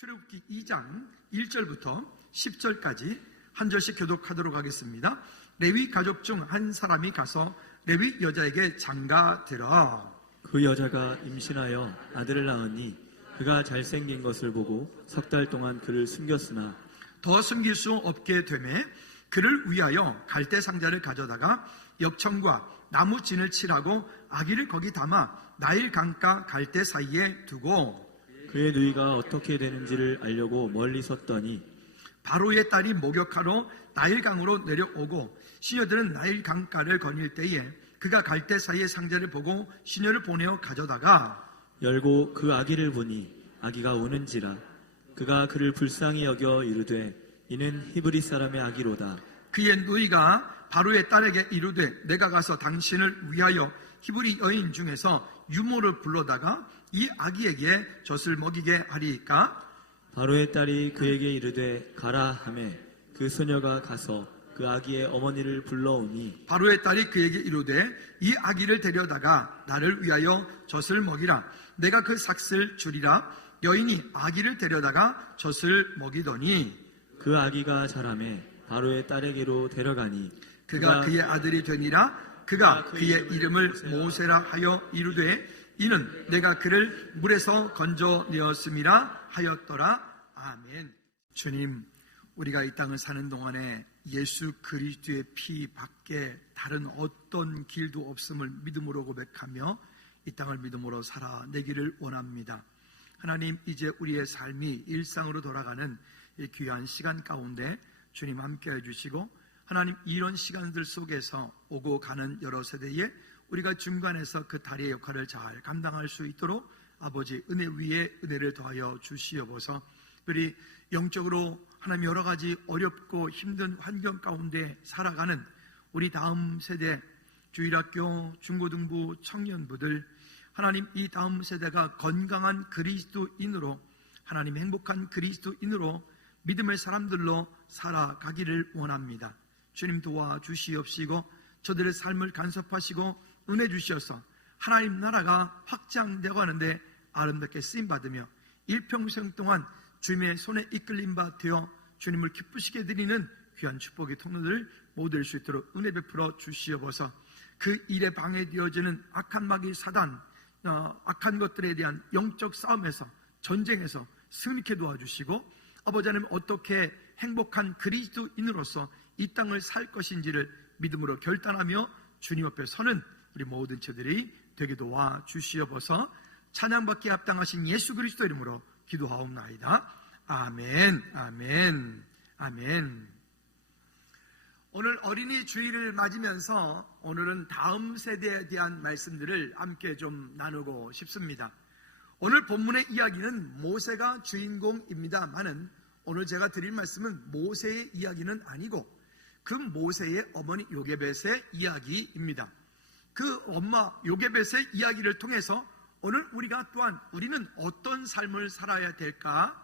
출애굽기 2장 1절부터 10절까지 한 절씩 교독하도록 하겠습니다. 레위 가족 중 한 사람이 가서 레위 여자에게 장가들어 그 여자가 임신하여 아들을 낳으니 그가 잘생긴 것을 보고 석 달 동안 그를 숨겼으나 더 숨길 수 없게 되매 그를 위하여 갈대 상자를 가져다가 역청과 나무 진을 칠하고 아기를 거기 담아 나일 강가 갈대 사이에 두고 그의 누이가 어떻게 되는지를 알려고 멀리 섰더니 바로의 딸이 목욕하러 나일강으로 내려오고 시녀들은 나일 강가를 거닐 때에 그가 갈대 사이의 상자를 보고 시녀를 보내어 가져다가 열고 그 아기를 보니 아기가 우는지라 그가 그를 불쌍히 여겨 이르되 이는 히브리 사람의 아기로다. 그의 누이가 바로의 딸에게 이르되 내가 가서 당신을 위하여 히브리 여인 중에서 유모를 불러다가 이 아기에게 젖을 먹이게 하리이까? 바로의 딸이 그에게 이르되 가라 하매 그 소녀가 가서 그 아기의 어머니를 불러오니 바로의 딸이 그에게 이르되 이 아기를 데려다가 나를 위하여 젖을 먹이라. 내가 그 삭슬 주리라. 여인이 아기를 데려다가 젖을 먹이더니 그 아기가 자라매 바로의 딸에게로 데려가니 그가 그의 아들이 되니라. 그가 그의 이름을 모세라 하여 이르되 이는 내가 그를 물에서 건져내었음이라 하였더라. 아멘. 주님, 우리가 이 땅을 사는 동안에 예수 그리스도의 피 밖에 다른 어떤 길도 없음을 믿음으로 고백하며 이 땅을 믿음으로 살아내기를 원합니다. 하나님, 이제 우리의 삶이 일상으로 돌아가는 이 귀한 시간 가운데 주님 함께 해주시고, 하나님 이런 시간들 속에서 오고 가는 여러 세대에 우리가 중간에서 그 다리의 역할을 잘 감당할 수 있도록 아버지 은혜 위에 은혜를 더하여 주시옵소서. 우리 영적으로 하나님 여러 가지 어렵고 힘든 환경 가운데 살아가는 우리 다음 세대 주일학교, 중고등부, 청년부들, 하나님 이 다음 세대가 건강한 그리스도인으로, 하나님 행복한 그리스도인으로 믿음의 사람들로 살아가기를 원합니다. 주님 도와주시옵시고 저들의 삶을 간섭하시고 은혜 주시어서 하나님 나라가 확장되고 하는데 아름답게 쓰임받으며 일평생 동안 주님의 손에 이끌림 바 되어 주님을 기쁘시게 드리는 귀한 축복의 통로들 모두 될 수 있도록 은혜 베풀어 주시옵소서. 그 일에 방해되어지는 악한 마귀 사단, 악한 것들에 대한 영적 싸움에서, 전쟁에서 승리케 도와주시고, 아버지 하나님 어떻게 행복한 그리스도인으로서 이 땅을 살 것인지를 믿음으로 결단하며 주님 앞에 서는 우리 모든 저들이 되게 도와 주시옵소서. 찬양받기에 합당하신 예수 그리스도 이름으로 기도하옵나이다. 아멘, 아멘, 아멘. 오늘 어린이 주일을 맞으면서 오늘은 다음 세대에 대한 말씀들을 함께 좀 나누고 싶습니다. 오늘 본문의 이야기는 모세가 주인공입니다만은 오늘 제가 드릴 말씀은 모세의 이야기는 아니고 그 모세의 어머니 요게벳의 이야기입니다. 그 엄마 요게벳의 이야기를 통해서 오늘 우리가 또한 우리는 어떤 삶을 살아야 될까?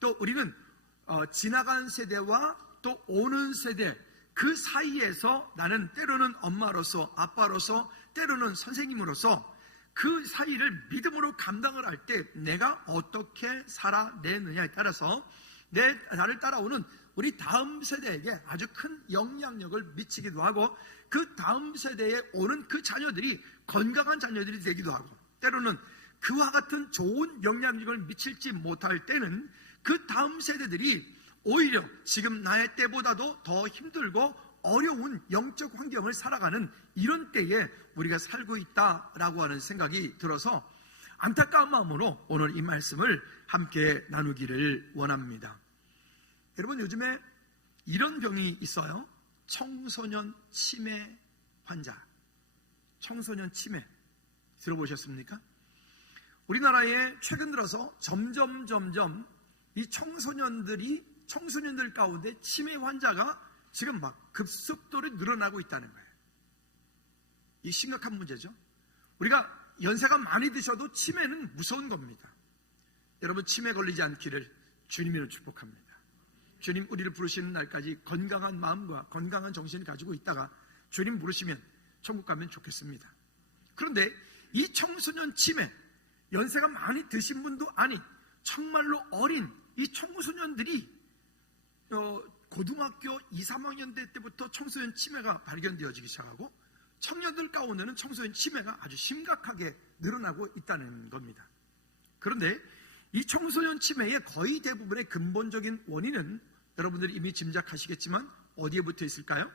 또 우리는 지나간 세대와 또 오는 세대 그 사이에서 나는 때로는 엄마로서, 아빠로서, 때로는 선생님으로서 그 사이를 믿음으로 감당을 할 때 내가 어떻게 살아내느냐에 따라서 나를 따라오는 우리 다음 세대에게 아주 큰 영향력을 미치기도 하고, 그 다음 세대에 오는 그 자녀들이 건강한 자녀들이 되기도 하고, 때로는 그와 같은 좋은 영향력을 미칠지 못할 때는 그 다음 세대들이 오히려 지금 나의 때보다도 더 힘들고 어려운 영적 환경을 살아가는 이런 때에 우리가 살고 있다라고 하는 생각이 들어서 안타까운 마음으로 오늘 이 말씀을 함께 나누기를 원합니다. 여러분, 요즘에 이런 병이 있어요. 청소년 치매 환자. 청소년 치매 들어보셨습니까? 우리나라에 최근 들어서 점점 이 청소년들 가운데 치매 환자가 지금 막 급속도로 늘어나고 있다는 거예요. 이 심각한 문제죠. 우리가 연세가 많이 드셔도 치매는 무서운 겁니다. 여러분, 치매 걸리지 않기를 주님으로 축복합니다. 주님 우리를 부르시는 날까지 건강한 마음과 건강한 정신을 가지고 있다가 주님 부르시면 천국 가면 좋겠습니다. 그런데 이 청소년 치매, 연세가 많이 드신 분도 아닌 정말로 어린 이 청소년들이 고등학교 2, 3학년 때부터 청소년 치매가 발견되어지기 시작하고 청년들 가운데는 청소년 치매가 아주 심각하게 늘어나고 있다는 겁니다. 그런데 이 청소년 치매의 거의 대부분의 근본적인 원인은 여러분들이 이미 짐작하시겠지만 어디에 붙어 있을까요?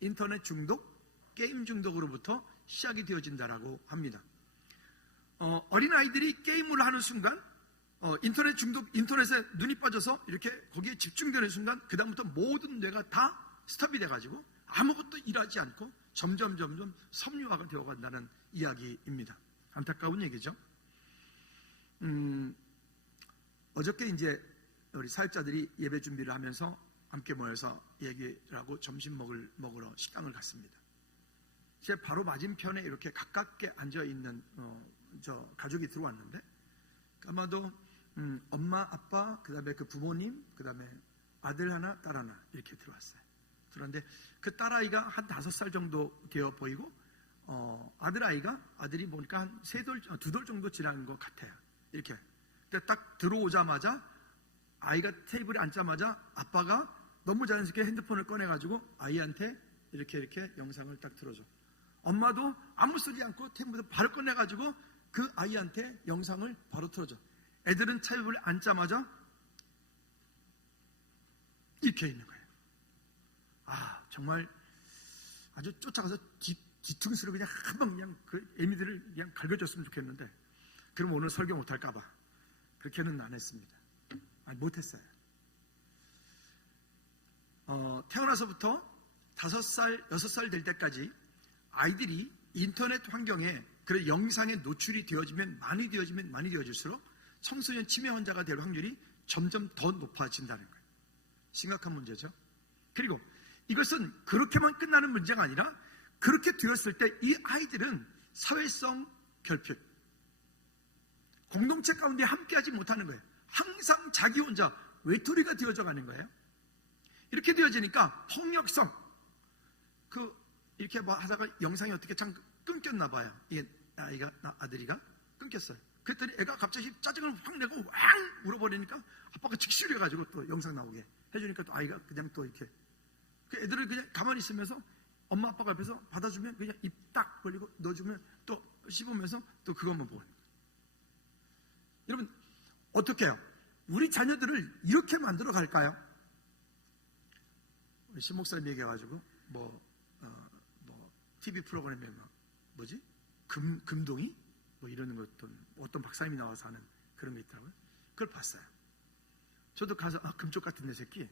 인터넷 중독, 게임 중독으로부터 시작이 되어진다라고 합니다. 어린아이들이 게임을 하는 순간 인터넷 중독, 인터넷에 눈이 빠져서 이렇게 거기에 집중되는 순간 그 다음부터 모든 뇌가 다 스톱이 돼가지고 아무것도 일하지 않고 점점 섬유화가 되어간다는 이야기입니다. 안타까운 얘기죠. 어저께 이제 우리 사역자들이 예배 준비를 하면서 함께 모여서 얘기를 하고 점심 먹으러 식당을 갔습니다. 제 바로 맞은편에 이렇게 가깝게 앉아있는 저 가족이 들어왔는데 아마도 엄마, 아빠, 그 다음에 그 부모님, 그 다음에 아들 하나, 딸 하나 이렇게 들어왔어요. 들어왔는데 그 딸아이가 한 5살 정도 되어 보이고 아들이 보니까 한 2돌 정도 지난 것 같아요. 이렇게. 근데 딱 들어오자마자 아이가 테이블에 앉자마자 아빠가 너무 자연스럽게 핸드폰을 꺼내가지고 아이한테 이렇게 영상을 딱 틀어줘. 엄마도 아무 소리 않고 테이블에서 바로 꺼내가지고 그 아이한테 영상을 바로 틀어줘. 애들은 테이블에 앉자마자 이렇게 있는 거예요. 정말 아주 쫓아가서 뒤통수로 그냥 한방 그냥 그 애미들을 그냥 갈겨줬으면 좋겠는데 그럼 오늘 설교 못할까봐 그렇게는 안 했습니다. 못했어요. 태어나서부터 5살, 6살 될 때까지 아이들이 인터넷 환경에 그런 영상에 노출이 되어지면 많이 되어질수록 청소년 치매 환자가 될 확률이 점점 더 높아진다는 거예요. 심각한 문제죠. 그리고 이것은 그렇게만 끝나는 문제가 아니라 그렇게 되었을 때 이 아이들은 사회성 결핍, 공동체 가운데 함께하지 못하는 거예요. 항상 자기 혼자 외톨이가 되어져 가는 거예요. 이렇게 되어지니까 폭력성, 이렇게 뭐 하다가 영상이 어떻게 참 끊겼나 봐요. 이게 아들이가 끊겼어요. 그랬더니 애가 갑자기 짜증을 확 내고 왕 울어버리니까 아빠가 즉시 해가지고 또 영상 나오게 해주니까 또 아이가 그냥 또 이렇게 그 애들을 그냥 가만히 있으면서 엄마 아빠가 옆에서 받아주면 그냥 입 딱 벌리고 넣어주면 또 씹으면서 또 그것만 보고. 여러분 어떻게 해요? 우리 자녀들을 이렇게 만들어 갈까요? 신 목사님 얘기해가지고 TV 프로그램에 뭐지? 금동이? 뭐 이러는 것도 어떤 박사님이 나와서 하는 그런 게 있더라고요. 그걸 봤어요. 저도 가서 금쪽 같은 내 새끼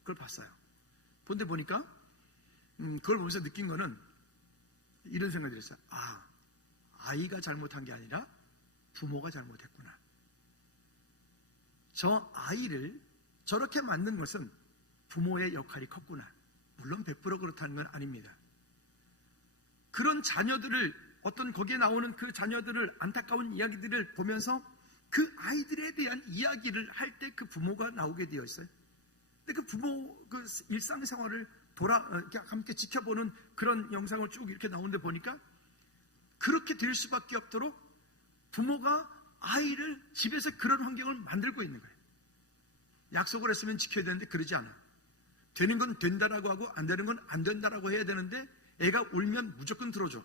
그걸 봤어요. 본데 보니까 그걸 보면서 느낀 거는 이런 생각이 들었어요. 아이가 잘못한 게 아니라 부모가 잘못했구나. 저 아이를 저렇게 만든 것은 부모의 역할이 컸구나. 물론 100% 그렇다는 건 아닙니다. 그런 자녀들을 어떤 거기에 나오는 그 자녀들을 안타까운 이야기들을 보면서 그 아이들에 대한 이야기를 할 때 그 부모가 나오게 되어 있어요. 근데 그 부모 그 일상생활을 이렇게 함께 지켜보는 그런 영상을 쭉 이렇게 나오는데 보니까 그렇게 될 수밖에 없도록 부모가 아이를 집에서 그런 환경을 만들고 있는 거예요. 약속을 했으면 지켜야 되는데 그러지 않아. 되는 건 된다라고 하고 안 되는 건 안 된다라고 해야 되는데 애가 울면 무조건 들어줘.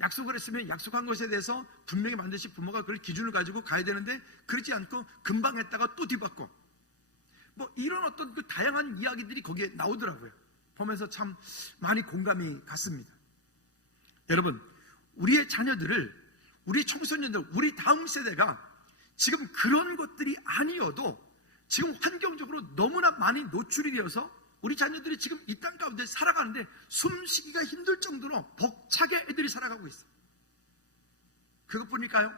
약속을 했으면 약속한 것에 대해서 분명히 반드시 부모가 그걸 기준을 가지고 가야 되는데 그러지 않고 금방 했다가 또 뒤바꿔. 뭐 이런 어떤 그 다양한 이야기들이 거기에 나오더라고요. 보면서 참 많이 공감이 갔습니다. 여러분, 우리의 자녀들을, 우리 청소년들, 우리 다음 세대가 지금 그런 것들이 아니어도 지금 환경적으로 너무나 많이 노출이 되어서 우리 자녀들이 지금 이 땅 가운데 살아가는데 숨쉬기가 힘들 정도로 벅차게 애들이 살아가고 있어요. 그것뿐일까요?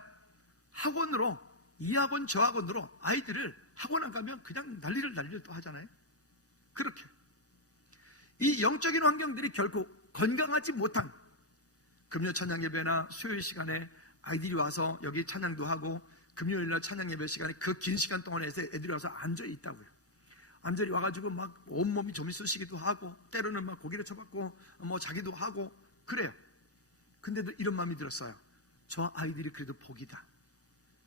학원으로, 이 학원 저 학원으로 아이들을 학원 안 가면 그냥 난리를 또 하잖아요. 그렇게 이 영적인 환경들이 결코 건강하지 못한 금요 찬양 예배나 수요일 시간에 아이들이 와서 여기 찬양도 하고 금요일날 찬양 예배 시간에 그 긴 시간 동안에 애들이 와서 앉아 있다고요. 앉아 와가지고 막 온몸이 점이 쑤시기도 하고 때로는 막 고기를 쳐박고 뭐 자기도 하고 그래요. 근데도 이런 마음이 들었어요. 저 아이들이 그래도 복이다.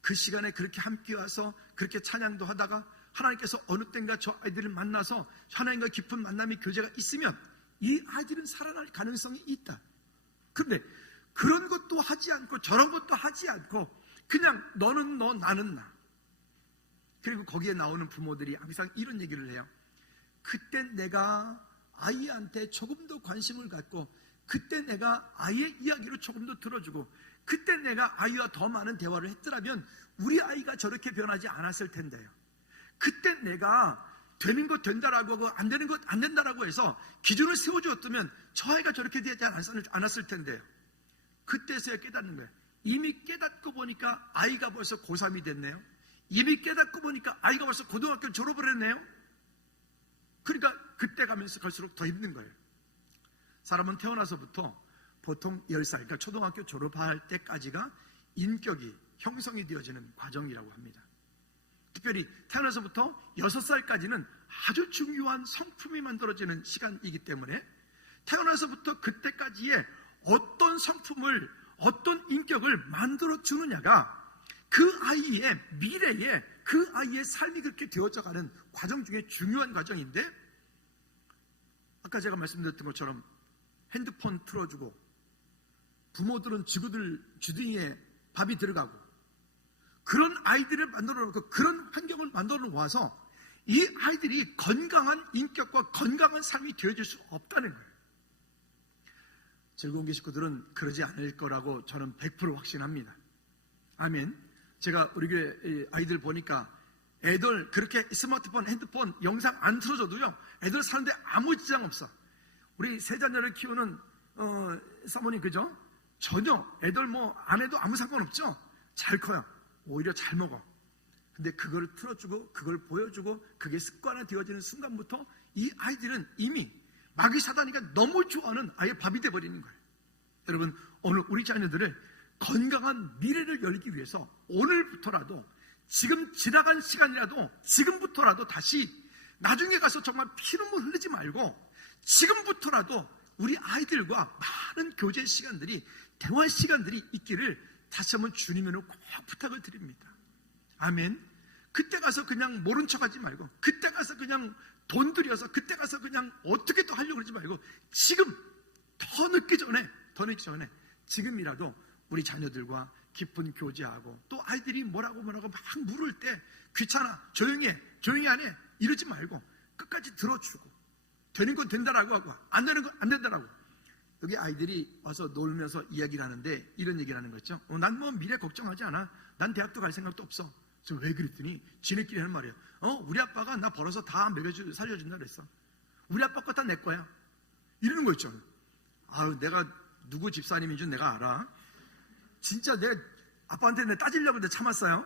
그 시간에 그렇게 함께 와서 그렇게 찬양도 하다가 하나님께서 어느 땐가 저 아이들을 만나서 하나님과 깊은 만남이 교제가 있으면 이 아이들은 살아날 가능성이 있다. 그런데 그런 것도 하지 않고 저런 것도 하지 않고 그냥 너는 너 나는 나. 그리고 거기에 나오는 부모들이 항상 이런 얘기를 해요. 그때 내가 아이한테 조금 더 관심을 갖고 그때 내가 아이의 이야기를 조금 더 들어주고 그때 내가 아이와 더 많은 대화를 했더라면 우리 아이가 저렇게 변하지 않았을 텐데요. 그때 내가 되는 것 된다라고 하고 안 되는 것 안 된다라고 해서 기준을 세워주었다면 저 아이가 저렇게 되지 않았을 텐데요. 그때서야 깨닫는 거예요. 이미 깨닫고 보니까 아이가 벌써 고3이 됐네요. 이미 깨닫고 보니까 아이가 벌써 고등학교 졸업을 했네요. 그러니까 그때 가면서 갈수록 더 힘든 거예요. 사람은 태어나서부터 보통 10살, 그러니까 초등학교 졸업할 때까지가 인격이 형성이 되어지는 과정이라고 합니다. 특별히 태어나서부터 6살까지는 아주 중요한 성품이 만들어지는 시간이기 때문에 태어나서부터 그때까지의 어떤 성품을, 어떤 인격을 만들어 주느냐가 그 아이의 미래에 그 아이의 삶이 그렇게 되어져가는 과정 중에 중요한 과정인데, 아까 제가 말씀드렸던 것처럼 핸드폰 틀어주고 부모들은 지구들 주둥이에 밥이 들어가고 그런 아이들을 만들어 놓고 그런 환경을 만들어 놓아서 이 아이들이 건강한 인격과 건강한 삶이 되어질 수 없다는 거예요. 즐거운 게 식구들은 그러지 않을 거라고 저는 100% 확신합니다. 아멘. 제가 우리 교회 아이들 보니까 애들 그렇게 스마트폰, 핸드폰 영상 안 틀어줘도요 애들 사는데 아무 지장 없어. 우리 세 자녀를 키우는 사모님 그죠? 전혀 애들 뭐 안 해도 아무 상관없죠. 잘 커요. 오히려 잘 먹어. 근데 그걸 틀어주고 그걸 보여주고 그게 습관화 되어지는 순간부터 이 아이들은 이미 마귀 사단이가 너무 좋아하는 아예 밥이 돼버리는 거예요. 여러분, 오늘 우리 자녀들을 건강한 미래를 열기 위해서 오늘부터라도, 지금 지나간 시간이라도 지금부터라도 다시, 나중에 가서 정말 피눈물 흘리지 말고 지금부터라도 우리 아이들과 많은 교제 시간들이, 대화 시간들이 있기를 다시 한번 주님으로 꼭 부탁을 드립니다. 아멘. 그때 가서 그냥 모른 척하지 말고, 그때 가서 그냥 돈 들여서, 그때 가서 그냥 어떻게 또 하려고 그러지 말고, 지금 더 늦기 전에 지금이라도 우리 자녀들과 깊은 교제하고, 또 아이들이 뭐라고 막 물을 때 귀찮아, 조용히 안 해 이러지 말고 끝까지 들어주고, 되는 건 된다라고 하고 안 되는 건 안 된다라고. 여기 아이들이 와서 놀면서 이야기를 하는데 이런 얘기를 하는 거죠. 난 뭐 미래 걱정하지 않아. 난 대학도 갈 생각도 없어. 그래서 왜 그랬더니 지네끼리 하는 말이에요. 우리 아빠가 나 벌어서 다 살려준다 그랬어. 우리 아빠 거 다 내 거야. 이러는 거 있죠. 아유, 내가 누구 집사님인 줄 내가 알아. 진짜 내가 아빠한테 내 따지려고 했는데 참았어요.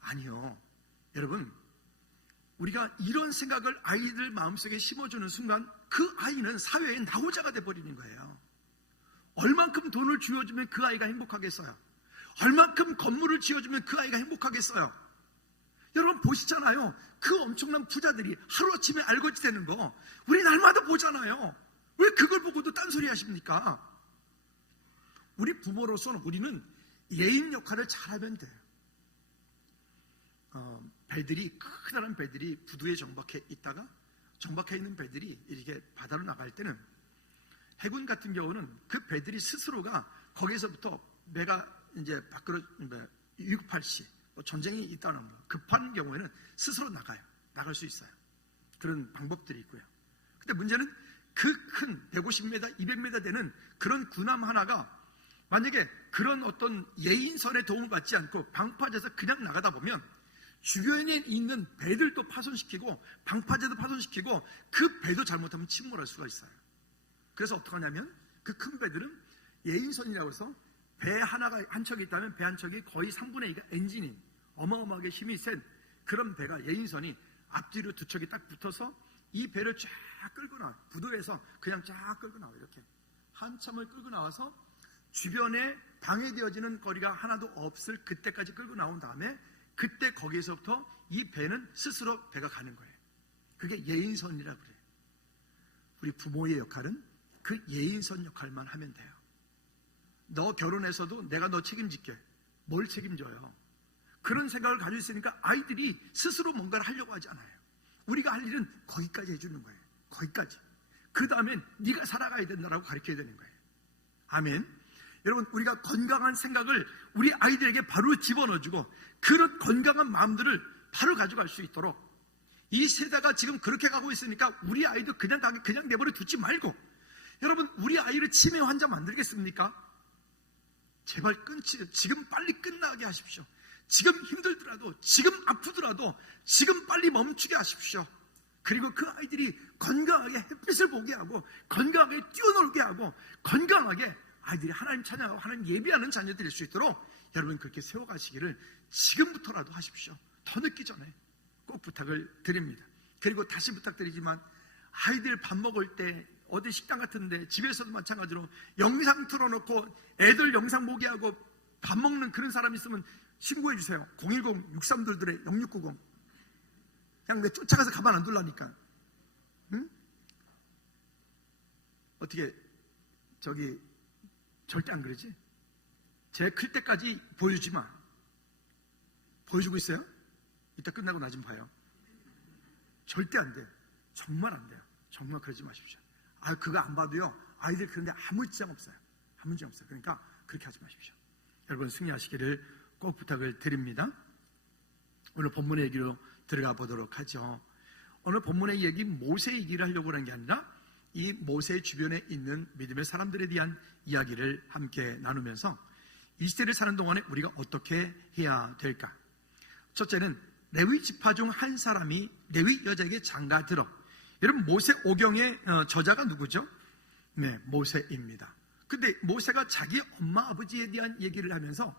아니요. 여러분, 우리가 이런 생각을 아이들 마음속에 심어주는 순간 그 아이는 사회의 나오자가 돼버리는 거예요. 얼만큼 돈을 쥐어주면 그 아이가 행복하겠어요? 얼만큼 건물을 지어주면 그 아이가 행복하겠어요? 여러분 보시잖아요. 그 엄청난 부자들이 하루아침에 알거지 되는 거 우리 날마다 보잖아요. 왜 그걸 보고도 딴소리 하십니까? 우리 부모로서는 우리는 예인 역할을 잘하면 돼요. 배들이, 커다란 배들이 부두에 정박해 있다가, 정박해 있는 배들이 이렇게 바다로 나갈 때는, 해군 같은 경우는 그 배들이 스스로가 거기에서부터 배가 이제 밖으로 위급할 시, 전쟁이 있다는 거, 급한 경우에는 스스로 나갈 수 있어요. 그런 방법들이 있고요. 근데 문제는 그 큰 150m, 200m 되는 그런 군함 하나가 만약에 그런 어떤 예인선의 도움을 받지 않고 방파제에서 그냥 나가다 보면 주변에 있는 배들도 파손시키고 방파제도 파손시키고 그 배도 잘못하면 침몰할 수가 있어요. 그래서 어떻게 하냐면 그 큰 배들은 예인선이라고 해서 배 하나가 한 척이 있다면 배 한 척이 거의 3분의 2가 엔진이 어마어마하게 힘이 센 그런 배가, 예인선이 앞뒤로 두 척이 딱 붙어서 이 배를 쫙 끌고 나와요. 부두에서 그냥 쫙 끌고 나와요. 이렇게 한참을 끌고 나와서 주변에 방해되어지는 거리가 하나도 없을 그때까지 끌고 나온 다음에 그때 거기에서부터 이 배는 스스로 배가 가는 거예요. 그게 예인선이라고 그래요. 우리 부모의 역할은 그 예인선 역할만 하면 돼요. 너 결혼해서도 내가 너 책임질게. 뭘 책임져요? 그런 생각을 가지고 있으니까 아이들이 스스로 뭔가를 하려고 하지 않아요. 우리가 할 일은 거기까지 해주는 거예요. 거기까지. 그 다음엔 네가 살아가야 된다라고 가르쳐야 되는 거예요. 아멘. 여러분, 우리가 건강한 생각을 우리 아이들에게 바로 집어넣어주고 그런 건강한 마음들을 바로 가져갈 수 있도록, 이 세대가 지금 그렇게 가고 있으니까 우리 아이도 그냥 내버려 두지 말고, 여러분, 우리 아이를 치매 환자 만들겠습니까? 제발 지금 빨리 끝나게 하십시오. 지금 힘들더라도, 지금 아프더라도 지금 빨리 멈추게 하십시오. 그리고 그 아이들이 건강하게 햇빛을 보게 하고 건강하게 뛰어놀게 하고 건강하게 아이들이 하나님 찬양하고 하나님 예배하는 자녀들일 수 있도록 여러분 그렇게 세워가시기를 지금부터라도 하십시오. 더 늦기 전에 꼭 부탁을 드립니다. 그리고 다시 부탁드리지만, 아이들 밥 먹을 때 어디 식당 같은데, 집에서도 마찬가지로 영상 틀어놓고 애들 영상 보게 하고 밥 먹는 그런 사람 있으면 신고해 주세요. 010-6322-0690. 그냥 내 쫓아가서 가만 안 둘라니까. 응? 어떻게 절대 안 그러지? 쟤 클 때까지 보여주지 마. 보여주고 있어요? 이따 끝나고 나 좀 봐요. 절대 안 돼요. 정말 안 돼요. 정말 그러지 마십시오. 그거 안 봐도요, 아이들 그런데 아무 지장 없어요. 아무 지장 없어요. 그러니까 그렇게 하지 마십시오. 여러분 승리하시기를 꼭 부탁을 드립니다. 오늘 본문의 얘기로 들어가 보도록 하죠. 오늘 본문의 얘기, 모세 얘기를 하려고 하는 게 아니라 이 모세 주변에 있는 믿음의 사람들에 대한 이야기를 함께 나누면서 이 시대를 사는 동안에 우리가 어떻게 해야 될까? 첫째는 레위 지파 중 한 사람이 레위 여자에게 장가들어. 여러분, 모세 오경의 저자가 누구죠? 네, 모세입니다. 근데 모세가 자기 엄마 아버지에 대한 얘기를 하면서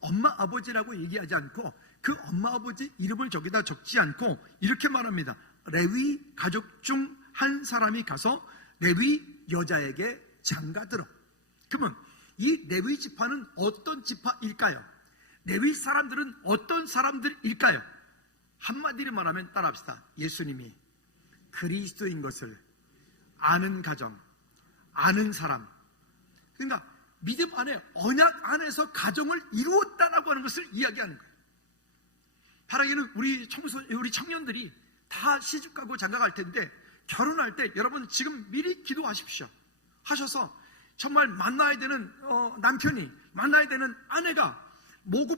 엄마 아버지라고 얘기하지 않고 그 엄마 아버지 이름을 저기다 적지 않고 이렇게 말합니다. 레위 가족 중 한 사람이 가서 레위 여자에게 장가들어. 그러면 이 레위 지파는 어떤 지파일까요? 레위 사람들은 어떤 사람들일까요? 한마디로 말하면 따라합시다. 예수님이 그리스도인 것을 아는 가정, 아는 사람. 그러니까 믿음 안에, 언약 안에서 가정을 이루었다라고 하는 것을 이야기하는 거예요. 바라기는 우리 청년들이 다 시집가고 장가갈 텐데, 결혼할 때 여러분 지금 미리 기도하십시오. 하셔서 정말 만나야 되는 남편이, 만나야 되는 아내가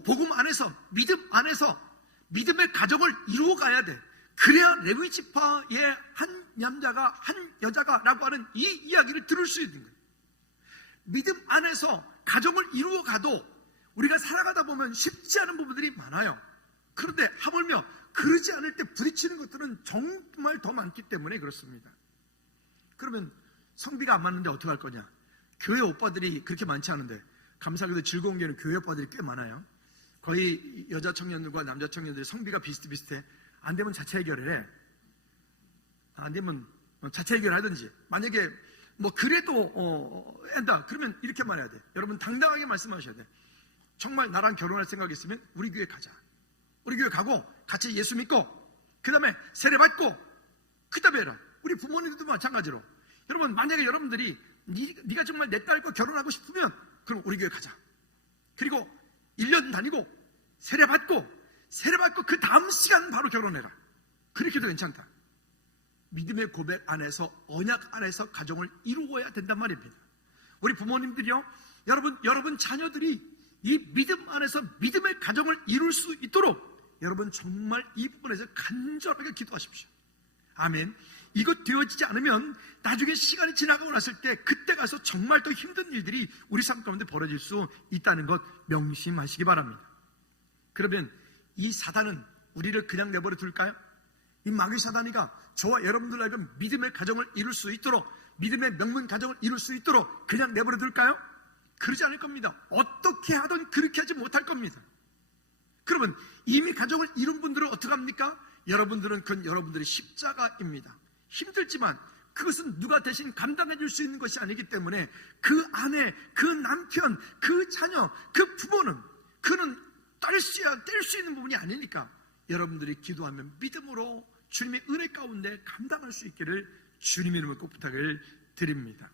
복음 안에서, 믿음 안에서 믿음의 가정을 이루어가야 돼. 그래야 레위 지파의 한 남자가, 한 여자가 라고 하는 이 이야기를 들을 수 있는 거예요. 믿음 안에서 가정을 이루어가도 우리가 살아가다 보면 쉽지 않은 부분들이 많아요. 그런데 하물며 그러지 않을 때 부딪히는 것들은 정말 더 많기 때문에 그렇습니다. 그러면 성비가 안 맞는데 어떻게 할 거냐? 교회 오빠들이 그렇게 많지 않은데, 감사하게도 즐거운 교회는 교회 오빠들이 꽤 많아요. 거의 여자 청년들과 남자 청년들이 성비가 비슷비슷해. 안 되면 자체 해결을 해. 안 되면 자체 해결하든지. 만약에 그래도 한다 그러면 이렇게 말해야 돼. 여러분 당당하게 말씀하셔야 돼. 정말 나랑 결혼할 생각이 있으면 우리 교회 가자. 우리 교회 가고 같이 예수 믿고 그 다음에 세례 받고 그 다음에 해라. 우리 부모님들도 마찬가지로. 여러분 만약에 여러분들이 네가 정말 내 딸과 결혼하고 싶으면 그럼 우리 교회 가자. 그리고 1년 다니고 세례 받고 그 다음 시간 바로 결혼해라. 그렇게도 괜찮다. 믿음의 고백 안에서, 언약 안에서 가정을 이루어야 된단 말입니다. 우리 부모님들이요, 여러분 자녀들이 이 믿음 안에서 믿음의 가정을 이룰 수 있도록 여러분 정말 이 부분에서 간절하게 기도하십시오. 아멘. 이것 되어지지 않으면 나중에 시간이 지나가고 났을 때 그때 가서 정말 더 힘든 일들이 우리 삶 가운데 벌어질 수 있다는 것 명심하시기 바랍니다. 그러면 이 사단은 우리를 그냥 내버려 둘까요? 이 마귀 사단이가 저와 여러분들 알고 믿음의 가정을 이룰 수 있도록, 믿음의 명문 가정을 이룰 수 있도록 그냥 내버려 둘까요? 그러지 않을 겁니다. 어떻게 하든 그렇게 하지 못할 겁니다. 그러면 이미 가정을 이룬 분들은 어떻게 합니까? 여러분들은 그건 여러분들의 십자가입니다. 힘들지만 그것은 누가 대신 감당해 줄 수 있는 것이 아니기 때문에 그 아내, 그 남편, 그 자녀, 그 부모는 그는 뗄 수 있는 부분이 아니니까 여러분들이 기도하면 믿음으로 주님의 은혜 가운데 감당할 수 있기를 주님의 이름으로 꼭 부탁을 드립니다.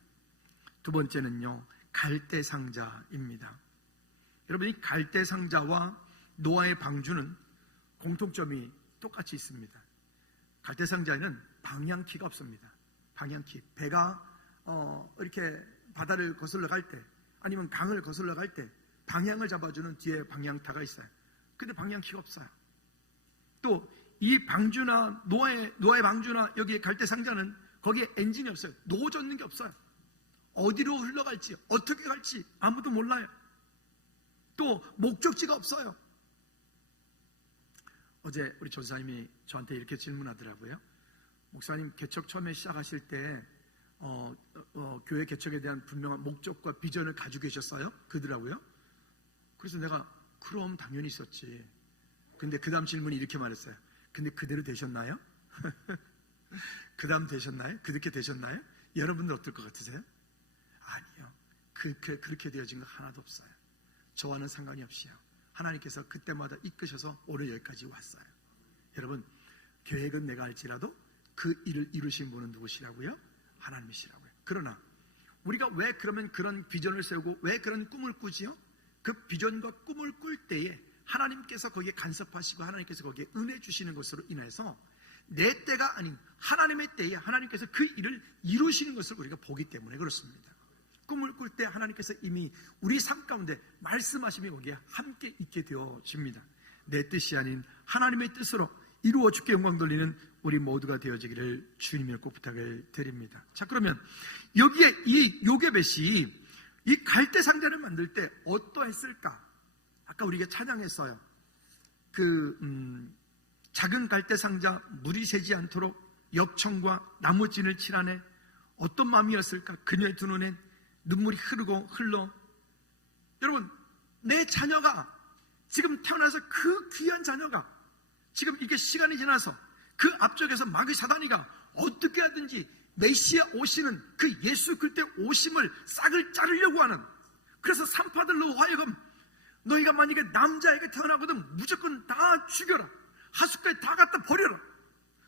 두 번째는요, 갈대상자입니다. 여러분이 갈대상자와 노아의 방주는 공통점이 똑같이 있습니다. 갈대상자에는 방향키가 없습니다. 방향키. 배가 이렇게 바다를 거슬러 갈 때, 아니면 강을 거슬러 갈 때 방향을 잡아주는 뒤에 방향타가 있어요. 근데 방향키가 없어요. 또 이 방주나 노아의 방주나 여기 갈대상자는 거기에 엔진이 없어요. 놓아놓는 게 없어요. 어디로 흘러갈지, 어떻게 갈지 아무도 몰라요. 또 목적지가 없어요. 어제 우리 전사님이 저한테 이렇게 질문하더라고요. 목사님, 개척 처음에 시작하실 때 교회 개척에 대한 분명한 목적과 비전을 가지고 계셨어요? 그러더라고요. 그래서 내가 그럼 당연히 있었지. 근데 그 다음 질문이 이렇게 말했어요. 근데 그대로 되셨나요? 그 다음 되셨나요? 그렇게 되셨나요? 여러분들 어떨 것 같으세요? 아니요. 그렇게 되어진 거 하나도 없어요. 저와는 상관이 없이요. 하나님께서 그때마다 이끄셔서 오늘 여기까지 왔어요. 여러분, 계획은 내가 알지라도 그 일을 이루신 분은 누구시라고요? 하나님이시라고요. 그러나 우리가 왜 그러면 그런 비전을 세우고 왜 그런 꿈을 꾸지요? 그 비전과 꿈을 꿀 때에 하나님께서 거기에 간섭하시고 하나님께서 거기에 은혜 주시는 것으로 인해서 내 때가 아닌 하나님의 때에 하나님께서 그 일을 이루시는 것을 우리가 보기 때문에 그렇습니다. 꿈을 꿀 때 하나님께서 이미 우리 삶 가운데 말씀하심이 거기에 함께 있게 되어집니다. 내 뜻이 아닌 하나님의 뜻으로 이루어 주께 영광 돌리는 우리 모두가 되어지기를 주님을 꼭 부탁을 드립니다. 자, 그러면 여기에 이 요게벳이 이 갈대 상자를 만들 때 어떠했을까? 아까 우리가 찬양했어요. 작은 갈대 상자 물이 새지 않도록 역청과 나무진을 칠하네. 어떤 마음이었을까? 그녀의 두 눈엔 눈물이 흘러. 여러분, 내 자녀가 지금 태어나서 그 귀한 자녀가 지금 이게 시간이 지나서 그 앞쪽에서 마귀 사단이가 어떻게 하든지 메시아 오시는 그 예수 그때 오심을 싹을 자르려고 하는, 그래서 산파들로 하여금 너희가 만약에 남자에게 태어나거든 무조건 다 죽여라, 하숫까지 다 갖다 버려라.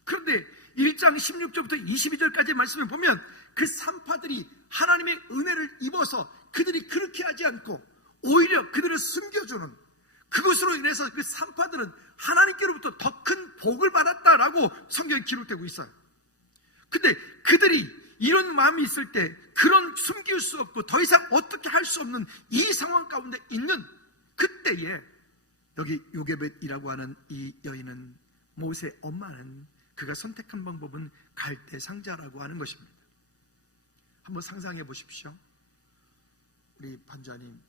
그런데 1장 16절부터 22절까지 말씀을 보면 그 산파들이 하나님의 은혜를 입어서 그들이 그렇게 하지 않고 오히려 그들을 숨겨주는, 그것으로 인해서 그 산파들은 하나님께로부터 더 큰 복을 받았다라고 성경에 기록되고 있어요. 근데 그들이 이런 마음이 있을 때, 그런 숨길 수 없고 더 이상 어떻게 할 수 없는 이 상황 가운데 있는 그때에 여기 요게벳이라고 하는 이 여인은, 모세의 엄마는, 그가 선택한 방법은 갈대 상자라고 하는 것입니다. 한번 상상해 보십시오. 우리 반주하님,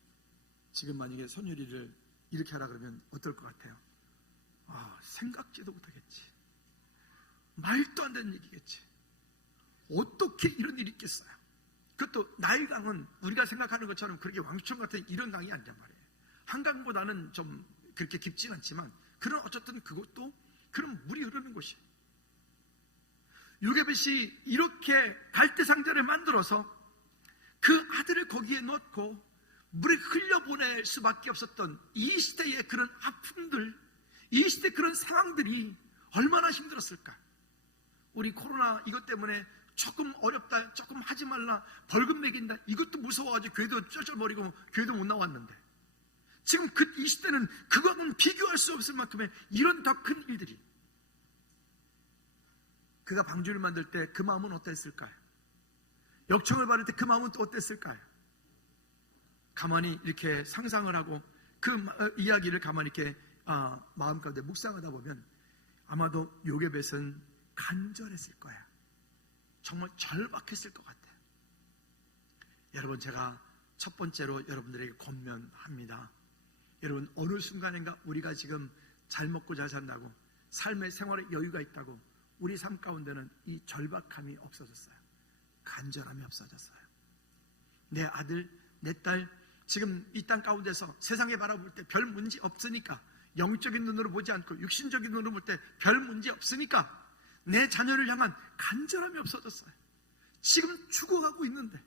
지금 만약에 선율이를 이렇게 하라 그러면 어떨 것 같아요? 생각지도 못하겠지. 말도 안 되는 얘기겠지. 어떻게 이런 일이 있겠어요? 그것도 나일강은 우리가 생각하는 것처럼 그렇게 왕초청 같은 이런 강이 아니란 말이에요. 한강보다는 좀 그렇게 깊진 않지만, 그런 어쨌든 그것도 그런 물이 흐르는 곳이에요. 요게벳이 이렇게 갈대 상자를 만들어서 그 아들을 거기에 넣고 물에 흘려보낼 수밖에 없었던 이 시대의 그런 아픔들, 이 시대 그런 상황들이 얼마나 힘들었을까. 우리 코로나 이것 때문에 조금 어렵다, 조금 하지 말라, 벌금 매긴다, 이것도 무서워가지고 교회도 쩔쩔거리고 교회도 못 나왔는데, 지금 이 시대는 그거하고는 비교할 수 없을 만큼의 이런 더 큰 일들이. 그가 방주를 만들 때 그 마음은 어땠을까요? 역청을 받을 때 그 마음은 또 어땠을까요? 가만히 이렇게 상상을 하고 그 이야기를 가만히 이렇게 마음 가운데 묵상하다 보면 아마도 요게벳은 간절했을 거야. 정말 절박했을 것 같아요. 여러분, 제가 첫 번째로 여러분들에게 권면합니다. 여러분, 어느 순간인가 우리가 지금 잘 먹고 잘 산다고, 삶의 생활에 여유가 있다고, 우리 삶 가운데는 이 절박함이 없어졌어요. 간절함이 없어졌어요. 내 아들, 내 딸, 지금 이 땅 가운데서 세상에 바라볼 때 별 문제 없으니까, 영적인 눈으로 보지 않고 육신적인 눈으로 볼 때 별 문제 없으니까 내 자녀를 향한 간절함이 없어졌어요. 지금 죽어가고 있는데,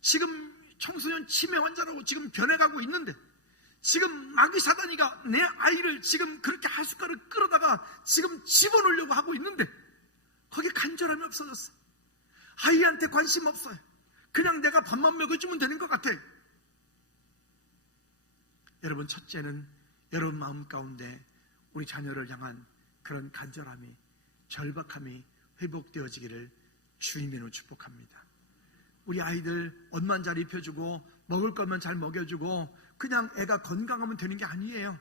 지금 청소년 치매 환자라고 지금 변해가고 있는데, 지금 마귀 사단이가 내 아이를 지금 그렇게 하숫가를 끌어다가 지금 집어넣으려고 하고 있는데 거기에 간절함이 없어졌어. 아이한테 관심 없어요. 그냥 내가 밥만 먹여주면 되는 것 같아. 여러분, 첫째는 여러분 마음 가운데 우리 자녀를 향한 그런 간절함이, 절박함이 회복되어지기를 주님의 이름으로 축복합니다. 우리 아이들 옷만 잘 입혀주고 먹을 것만 잘 먹여주고 그냥 애가 건강하면 되는 게 아니에요.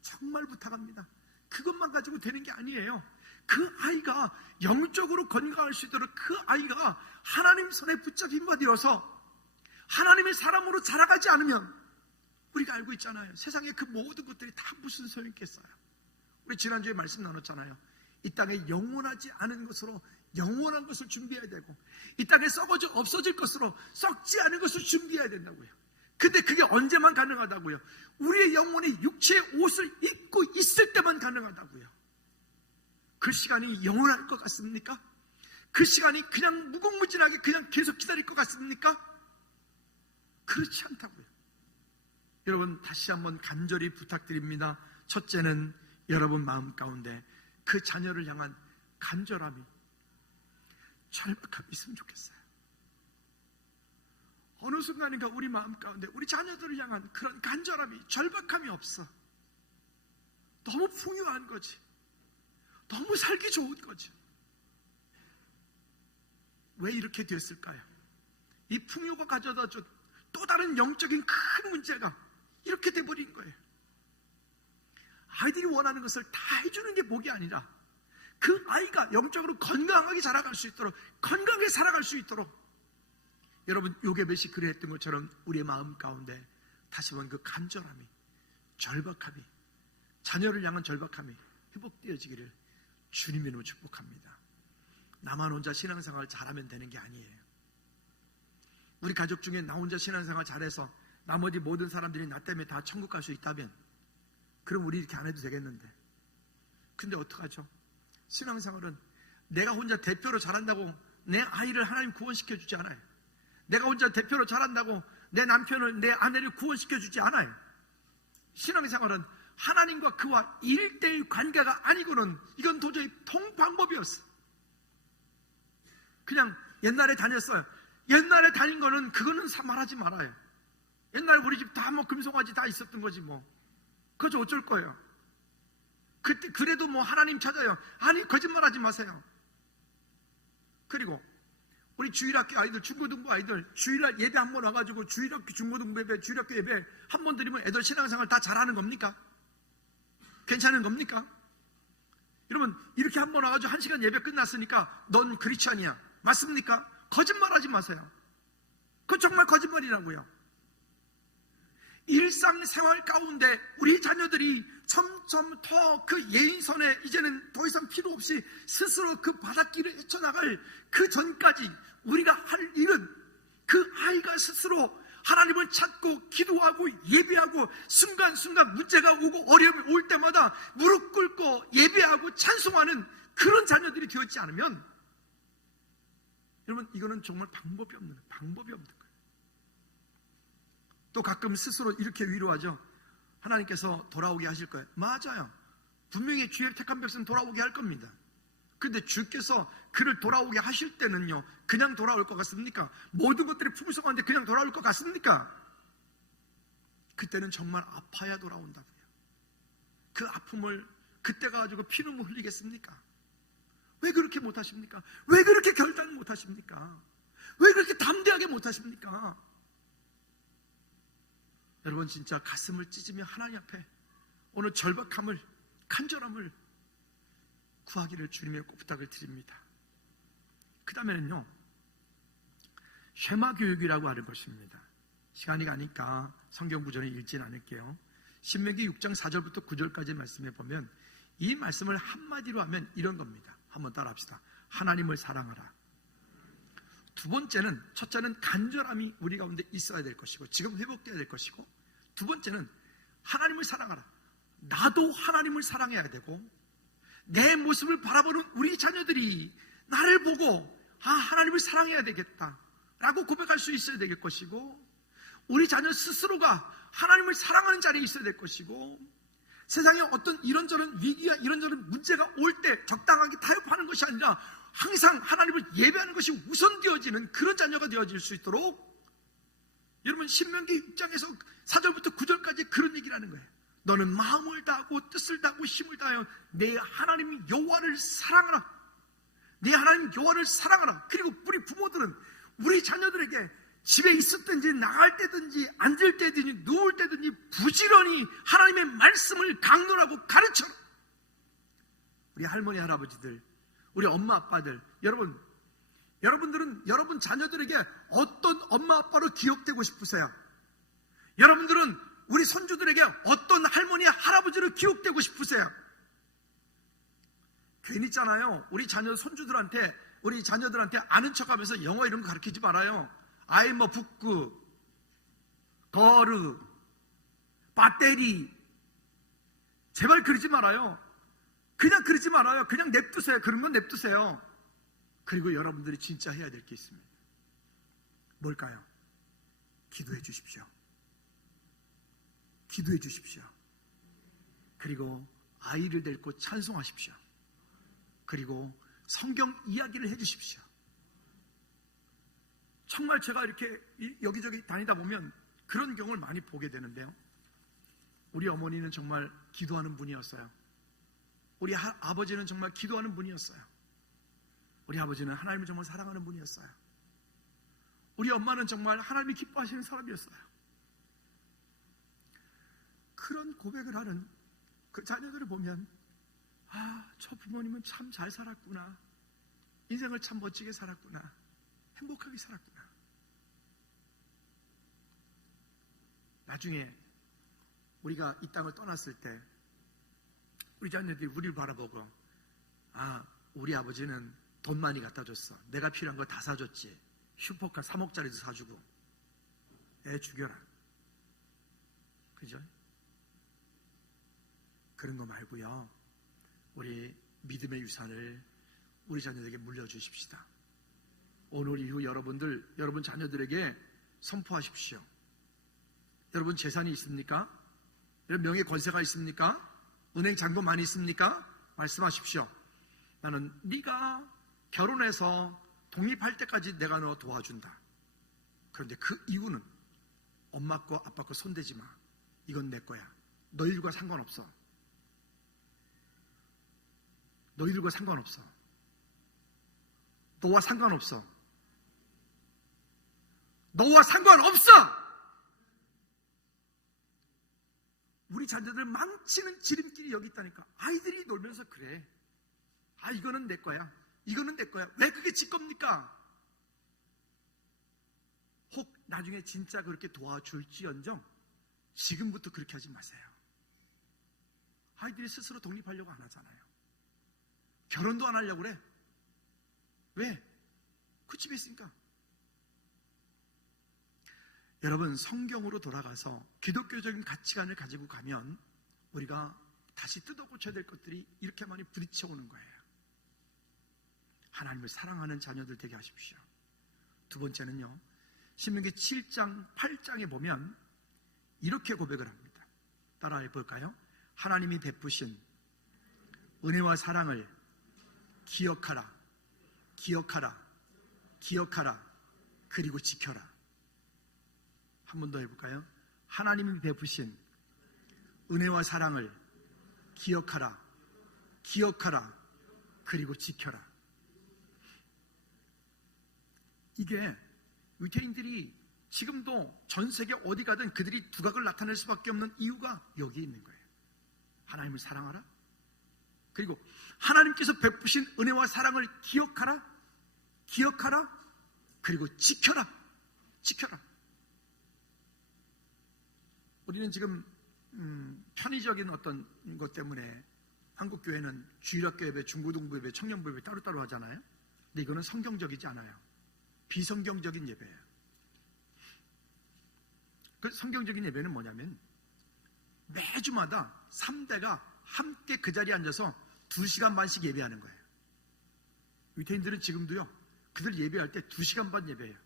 정말 부탁합니다. 그것만 가지고 되는 게 아니에요. 그 아이가 영적으로 건강할 수 있도록 그 아이가 하나님 손에 붙잡힌 바 되어서 하나님의 사람으로 자라가지 않으면, 우리가 알고 있잖아요. 세상의 그 모든 것들이 다 무슨 소용있겠어요. 우리 지난주에 말씀 나눴잖아요. 이 땅에 영원하지 않은 것으로 영원한 것을 준비해야 되고, 이 땅에 썩어져 없어질 것으로 썩지 않은 것을 준비해야 된다고요. 근데 그게 언제만 가능하다고요? 우리의 영혼이 육체의 옷을 입고 있을 때만 가능하다고요. 그 시간이 영원할 것 같습니까? 그 시간이 그냥 무궁무진하게 그냥 계속 기다릴 것 같습니까? 그렇지 않다고요. 여러분, 다시 한번 간절히 부탁드립니다. 첫째는 여러분 마음 가운데 그 자녀를 향한 간절함이, 절박함이 있으면 좋겠어요. 어느 순간인가 우리 마음 가운데 우리 자녀들을 향한 그런 간절함이, 절박함이 없어. 너무 풍요한 거지. 너무 살기 좋은 거지. 왜 이렇게 됐을까요? 이 풍요가 가져다 준 또 다른 영적인 큰 문제가 이렇게 돼버린 거예요. 아이들이 원하는 것을 다 해주는 게 복이 아니라 그 아이가 영적으로 건강하게 자라갈 수 있도록, 건강하게 살아갈 수 있도록, 여러분 요게벳이 그랬던 것처럼 우리의 마음 가운데 다시 한번 그 간절함이, 절박함이, 자녀를 향한 절박함이 회복되어지기를 주님의 이름으로 축복합니다. 나만 혼자 신앙생활 잘하면 되는 게 아니에요. 우리 가족 중에 나 혼자 신앙생활 잘해서 나머지 모든 사람들이 나 때문에 다 천국 갈 수 있다면, 그럼 우리 이렇게 안 해도 되겠는데. 근데 어떡하죠? 신앙생활은 내가 혼자 대표로 잘한다고 내 아이를 하나님 구원시켜 주지 않아요. 내가 혼자 대표로 잘한다고 내 남편을, 내 아내를 구원시켜 주지 않아요. 신앙생활은 하나님과 그와 1대1 관계가 아니고는 이건 도저히 방법이 없어. 그냥 옛날에 다녔어요. 옛날에 다닌 거는 그거는 말하지 말아요. 옛날 우리 집 다 뭐 금송아지 다 있었던 거지 뭐. 그저 어쩔 거예요. 그때 그래도 뭐 하나님 찾아요. 아니, 거짓말하지 마세요. 그리고 우리 주일학교 아이들, 중고등부 아이들 주일날 예배 한 번 와가지고 주일학교, 중고등부 예배, 주일학교 예배 한 번 드리면 애들 신앙생활 다 잘하는 겁니까? 괜찮은 겁니까? 여러분, 이렇게 한 번 와가지고 1시간 예배 끝났으니까 넌 크리스찬이야, 맞습니까? 거짓말하지 마세요. 그거 정말 거짓말이라고요. 일상생활 가운데 우리 자녀들이 점점 더 그 예인선에 이제는 더 이상 필요 없이 스스로 그 바닷길을 헤쳐나갈 그 전까지 우리가 할 일은 그 아이가 스스로 하나님을 찾고 기도하고 예배하고 순간순간 문제가 오고 어려움이 올 때마다 무릎 꿇고 예배하고 찬송하는 그런 자녀들이 되었지 않으면, 여러분, 이거는 정말 방법이 없는 거예요. 또 가끔 스스로 이렇게 위로하죠. 하나님께서 돌아오게 하실 거예요. 맞아요. 분명히 주의 택한 백성은 돌아오게 할 겁니다. 근데 주께서 그를 돌아오게 하실 때는요, 그냥 돌아올 것 같습니까? 모든 것들이 풍성한데 그냥 돌아올 것 같습니까? 그때는 정말 아파야 돌아온다고요. 그 아픔을 그때 가지고 피눈물 흘리겠습니까? 왜 그렇게 못하십니까? 왜 그렇게 결단 못하십니까? 왜 그렇게 담대하게 못하십니까? 여러분, 진짜 가슴을 찢으며 하나님 앞에 오늘 절박함을, 간절함을 구하기를 주님의 꼭 부탁을 드립니다. 그 다음에는요, 쉐마 교육이라고 하는 것입니다. 시간이 가니까 성경 구절을 읽지는 않을게요. 신명기 6장 4절부터 9절까지 말씀해 보면 이 말씀을 한마디로 하면 이런 겁니다. 한번 따라 합시다. 하나님을 사랑하라. 두 번째는, 첫째는 간절함이 우리 가운데 있어야 될 것이고 지금 회복되어야 될 것이고, 두 번째는 하나님을 사랑하라. 나도 하나님을 사랑해야 되고, 내 모습을 바라보는 우리 자녀들이 나를 보고 하나님을 사랑해야 되겠다 라고 고백할 수 있어야 될 것이고, 우리 자녀 스스로가 하나님을 사랑하는 자리에 있어야 될 것이고, 세상에 어떤 이런저런 위기와 이런저런 문제가 올 때 적당하게 타협하는 것이 아니라 항상 하나님을 예배하는 것이 우선되어지는 그런 자녀가 되어질 수 있도록, 여러분 신명기 6장에서 4절부터 9절까지 그런 얘기를 하는 거예요. 너는 마음을 다하고 뜻을 다하고 힘을 다하여 내 하나님 여호와를 사랑하라. 내 하나님 여호와를 사랑하라. 그리고 우리 부모들은 우리 자녀들에게 집에 있었든지 나갈 때든지 앉을 때든지 누울 때든지 부지런히 하나님의 말씀을 강론하고 가르쳐라. 우리 할머니 할아버지들, 우리 엄마 아빠들, 여러분들은 여러분 자녀들에게 어떤 엄마 아빠로 기억되고 싶으세요? 여러분들은 우리 손주들에게 어떤 할머니 할아버지로 기억되고 싶으세요? 괜히 있잖아요. 우리 자녀들한테 아는 척하면서 영어 이런 거 가르치지 말아요. 아이머 북구, 거르, 배터리. 제발 그러지 말아요. 그냥 그러지 말아요. 그냥 냅두세요. 그런 건 냅두세요. 그리고 여러분들이 진짜 해야 될 게 있습니다. 뭘까요? 기도해 주십시오. 기도해 주십시오. 그리고 아이를 데리고 찬송하십시오. 그리고 성경 이야기를 해 주십시오. 정말 제가 이렇게 여기저기 다니다 보면 그런 경우를 많이 보게 되는데요. 우리 어머니는 정말 기도하는 분이었어요. 우리 아버지는 정말 기도하는 분이었어요. 우리 아버지는 하나님을 정말 사랑하는 분이었어요. 우리 엄마는 정말 하나님이 기뻐하시는 사람이었어요. 그런 고백을 하는 그 자녀들을 보면 저 부모님은 참 잘 살았구나. 인생을 참 멋지게 살았구나. 행복하게 살았구나. 나중에 우리가 이 땅을 떠났을 때 우리 자녀들이 우리를 바라보고 우리 아버지는 돈 많이 갖다 줬어. 내가 필요한 거 다 사줬지. 슈퍼카 3억짜리도 사주고. 애 죽여라. 그죠? 그런 거 말고요. 우리 믿음의 유산을 우리 자녀들에게 물려주십시다. 오늘 이후 여러분 자녀들에게 선포하십시오. 여러분 재산이 있습니까? 여러분 명예 권세가 있습니까? 은행 잔고 많이 있습니까? 말씀하십시오. 나는 네가 결혼해서 독립할 때까지 내가 너 도와준다. 그런데 그 이유는 엄마 거 아빠 거 손대지 마. 이건 내 거야. 너희들과 상관없어. 너희들과 상관없어. 너와 상관없어. 너와 상관없어. 우리 자녀들 망치는 지름길이 여기 있다니까. 아이들이 놀면서 그래. 이거는 내 거야. 이거는 내 거야. 왜 그게 지 겁니까? 혹 나중에 진짜 그렇게 도와줄지언정 지금부터 그렇게 하지 마세요. 아이들이 스스로 독립하려고 안 하잖아요. 결혼도 안 하려고 그래. 왜? 그 집에 있으니까. 여러분, 성경으로 돌아가서 기독교적인 가치관을 가지고 가면 우리가 다시 뜯어 고쳐야 될 것들이 이렇게 많이 부딪혀 오는 거예요. 하나님을 사랑하는 자녀들 되게 하십시오. 두 번째는요, 신명기 7장 8장에 보면 이렇게 고백을 합니다. 따라해 볼까요? 하나님이 베푸신 은혜와 사랑을 기억하라, 기억하라, 기억하라, 그리고 지켜라. 한 번 더 해볼까요? 하나님이 베푸신 은혜와 사랑을 기억하라, 기억하라, 그리고 지켜라. 이게 유태인들이 지금도 전 세계 어디 가든 그들이 두각을 나타낼 수밖에 없는 이유가 여기 있는 거예요. 하나님을 사랑하라, 그리고 하나님께서 베푸신 은혜와 사랑을 기억하라, 기억하라, 그리고 지켜라, 지켜라. 우리는 지금 편의적인 어떤 것 때문에 한국교회는 주일학교 예배, 중고등부 예배, 청년부 예배 따로따로 하잖아요. 근데 이거는 성경적이지 않아요. 비성경적인 예배예요. 그 성경적인 예배는 뭐냐면 매주마다 3대가 함께 그 자리에 앉아서 2시간 반씩 예배하는 거예요. 유태인들은 지금도요, 그들 예배할 때 2시간 반 예배해요.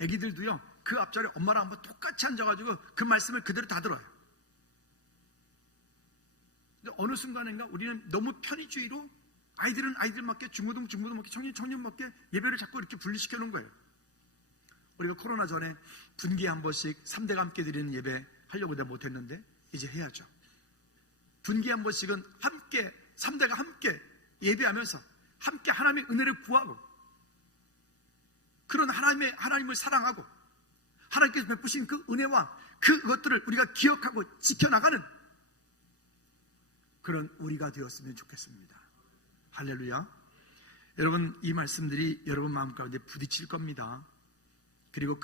애기들도요, 그 앞자리에 엄마랑 한번 똑같이 앉아가지고 그 말씀을 그대로 다 들어요. 근데 어느 순간인가 우리는 너무 편의주의로 아이들은 아이들 맞게, 중고등 맞게, 청년 맞게 예배를 자꾸 이렇게 분리시켜 놓은 거예요. 우리가 코로나 전에 분기에 한 번씩 3대가 함께 드리는 예배 하려고 내가 못했는데 이제 해야죠. 분기에 한 번씩은 함께 3대가 함께 예배하면서 함께 하나님의 은혜를 구하고 그런 하나님을 사랑하고 하나님께서 베푸신 그 은혜와 그것들을 우리가 기억하고 지켜나가는 그런 우리가 되었으면 좋겠습니다. 할렐루야. 여러분, 이 말씀들이 여러분 마음 가운데 부딪힐 겁니다. 그리고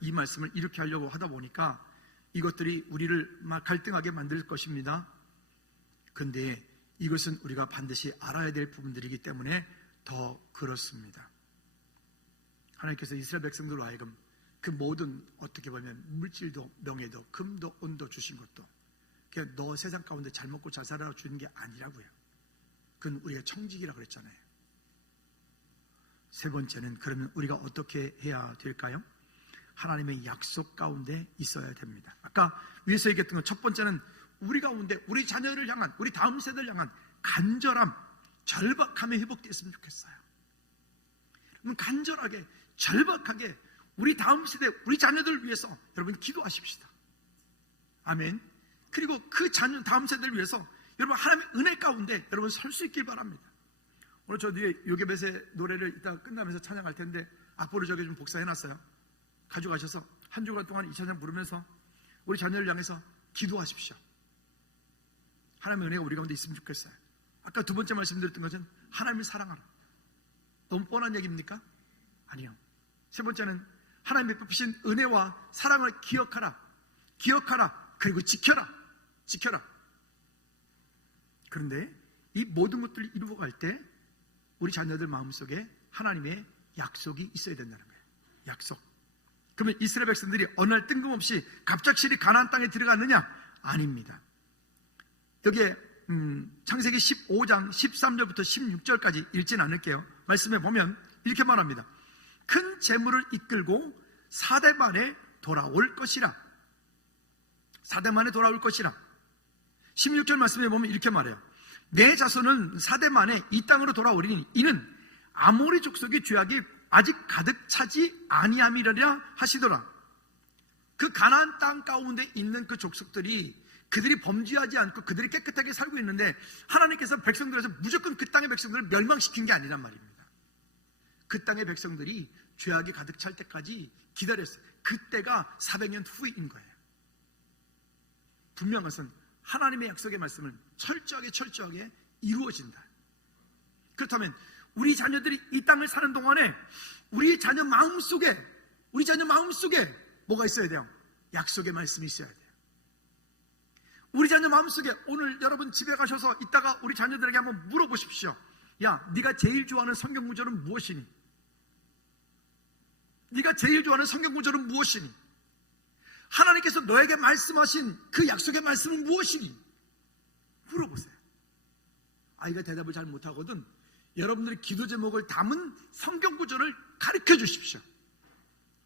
이 말씀을 이렇게 하려고 하다 보니까 이것들이 우리를 막 갈등하게 만들 것입니다. 근데 이것은 우리가 반드시 알아야 될 부분들이기 때문에 더 그렇습니다. 하나님께서 이스라엘 백성들로 하여금 그 모든 어떻게 보면 물질도 명예도 금도 은도 주신 것도 그냥 너 세상 가운데 잘 먹고 잘 살아라 주는 게 아니라고요. 그건 우리의 청직이라고 그랬잖아요. 세 번째는 그러면 우리가 어떻게 해야 될까요? 하나님의 약속 가운데 있어야 됩니다. 아까 위에서 얘기했던 것 첫 번째는 우리 가운데 우리 자녀를 향한 우리 다음 세대를 향한 간절함, 절박함이 회복됐으면 좋겠어요. 여러분 간절하게 절박하게 우리 다음 세대 우리 자녀들을 위해서 여러분 기도하십시다. 아멘. 그리고 그 자녀 다음 세대를 위해서 여러분 하나님의 은혜 가운데 여러분 설 수 있길 바랍니다. 오늘 저 뒤에 요게벳의 노래를 이따 끝나면서 찬양할 텐데 악보를 저기 좀 복사해놨어요. 가져가셔서 한 주간 동안 이 찬양 부르면서 우리 자녀를 향해서 기도하십시오. 하나님의 은혜가 우리 가운데 있으면 좋겠어요. 아까 두 번째 말씀드렸던 것은 하나님을 사랑하라. 너무 뻔한 얘기입니까? 아니요. 세 번째는 하나님의 베푸신 은혜와 사랑을 기억하라. 그리고 지켜라. 그런데 이 모든 것들을 이루어갈 때 우리 자녀들 마음속에 하나님의 약속이 있어야 된다는 거예요. 약속. 그러면 이스라엘 백성들이 어느 날 뜬금없이 갑작스레 가나안 땅에 들어갔느냐? 아닙니다. 여기에 창세기 15장 13절부터 16절까지 읽지는 않을게요. 말씀에 보면 이렇게 말합니다. 큰 재물을 이끌고 4대 만에 돌아올 것이라. 4대 만에 돌아올 것이라. 16절 말씀에 보면 이렇게 말해요. 내 자손은 4대 만에 이 땅으로 돌아오리니 이는 아모리 족속의 죄악이 아직 가득 차지 아니함이라라 하시더라. 그 가나안 땅 가운데 있는 그 족속들이 그들이 범죄하지 않고 그들이 깨끗하게 살고 있는데 하나님께서 백성들에서 무조건 그 땅의 백성들을 멸망시킨 게 아니란 말입니다. 그 땅의 백성들이 죄악이 가득 찰 때까지 기다렸어요. 그때가 400년 후인 거예요. 분명한 것은 하나님의 약속의 말씀을 철저하게 이루어진다. 그렇다면 우리 자녀들이 이 땅을 사는 동안에 우리 자녀 마음속에 뭐가 있어야 돼요? 약속의 말씀이 있어야 돼요. 우리 자녀 마음속에 오늘 여러분 집에 가셔서 이따가 우리 자녀들에게 한번 물어보십시오. 야, 네가 제일 좋아하는 성경 구절은 무엇이니? 네가 제일 좋아하는 성경 구절은 무엇이니? 하나님께서 너에게 말씀하신 그 약속의 말씀은 무엇이니? 물어보세요. 아이가 대답을 잘 못하거든 여러분들의 기도 제목을 담은 성경 구절을 가르쳐 주십시오.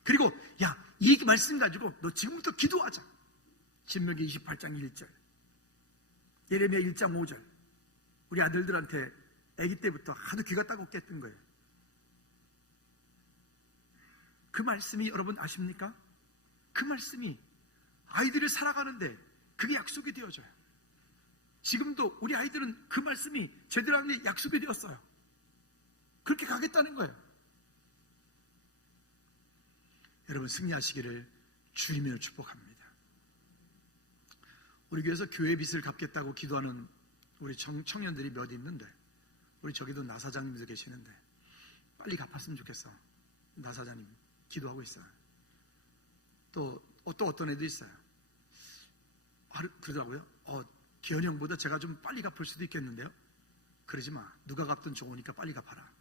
그리고 야, 이 말씀 가지고 너 지금부터 기도하자. 신명기 28장 1절, 예레미야 1장 5절. 우리 아들들한테 아기 때부터 하도 귀가 따갑게 했던 거예요. 그 말씀이 여러분 아십니까? 그 말씀이 아이들을 살아가는데 그게 약속이 되어져요. 지금도 우리 아이들은 그 말씀이 제대로 하는 게 약속이 되었어요. 그렇게 가겠다는 거예요. 여러분 승리하시기를 주님으로 축복합니다. 우리 교회에서 교회 빚을 갚겠다고 기도하는 우리 청년들이 몇 있는데 우리 저기도 나사장님도 계시는데 빨리 갚았으면 좋겠어. 나사장님 기도하고 있어요. 또 어떤 애도 있어요. 그러더라고요. 기현이 형보다 제가 좀 빨리 갚을 수도 있겠는데요. 그러지 마. 누가 갚든 좋으니까 빨리 갚아라.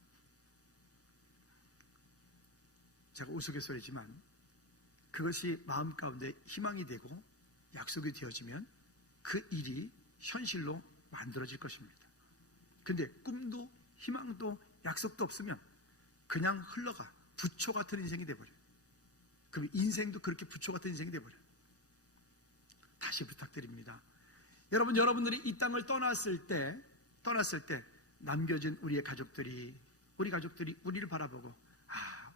제가 우스갯소리지만 그것이 마음 가운데 희망이 되고 약속이 되어지면 그 일이 현실로 만들어질 것입니다. 근데 꿈도 희망도 약속도 없으면 그냥 흘러가 부초 같은 인생이 돼버려요. 그럼 인생도 그렇게 부초 같은 인생이 돼버려요. 다시 부탁드립니다. 여러분들이 이 땅을 떠났을 때 남겨진 우리 가족들이 우리를 바라보고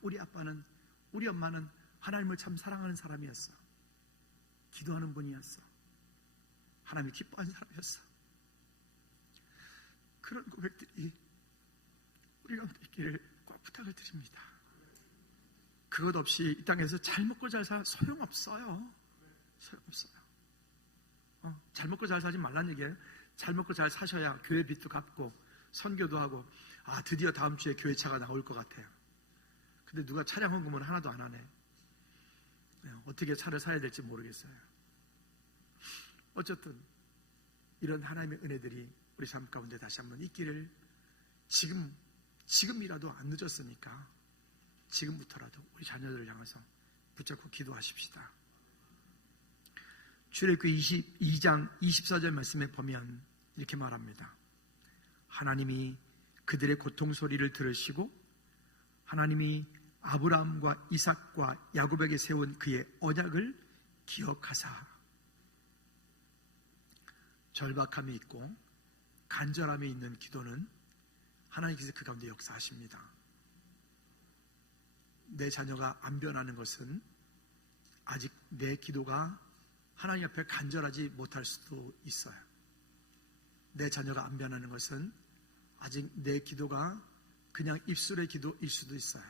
우리 아빠는 우리 엄마는 하나님을 참 사랑하는 사람이었어. 기도하는 분이었어. 하나님이 기뻐하는 사람이었어. 그런 고백들이 우리 가운데 있기를 꼭 부탁을 드립니다. 그것 없이 이 땅에서 잘 먹고 잘 살 소용없어요. 소용없어요. 잘 먹고 잘 살지 말란 얘기예요. 잘 먹고 잘 사셔야 교회 빚도 갚고 선교도 하고, 드디어 다음 주에 교회차가 나올 것 같아요. 근데 누가 차량 헌금을 하나도 안 하네. 어떻게 차를 사야 될지 모르겠어요. 어쨌든 이런 하나님의 은혜들이 우리 삶 가운데 다시 한번 있기를, 지금이라도 안 늦었으니까 지금부터라도 우리 자녀들을 향해서 붙잡고 기도하십시다. 출애굽기 22장 24절 말씀에 보면 이렇게 말합니다. 하나님이 그들의 고통 소리를 들으시고 하나님이 아브라함과 이삭과 야곱에게 세운 그의 언약을 기억하사. 절박함이 있고 간절함이 있는 기도는 하나님께서 그 가운데 역사하십니다. 내 자녀가 안 변하는 것은 아직 내 기도가 하나님 앞에 간절하지 못할 수도 있어요. 내 자녀가 안 변하는 것은 아직 내 기도가 그냥 입술의 기도일 수도 있어요.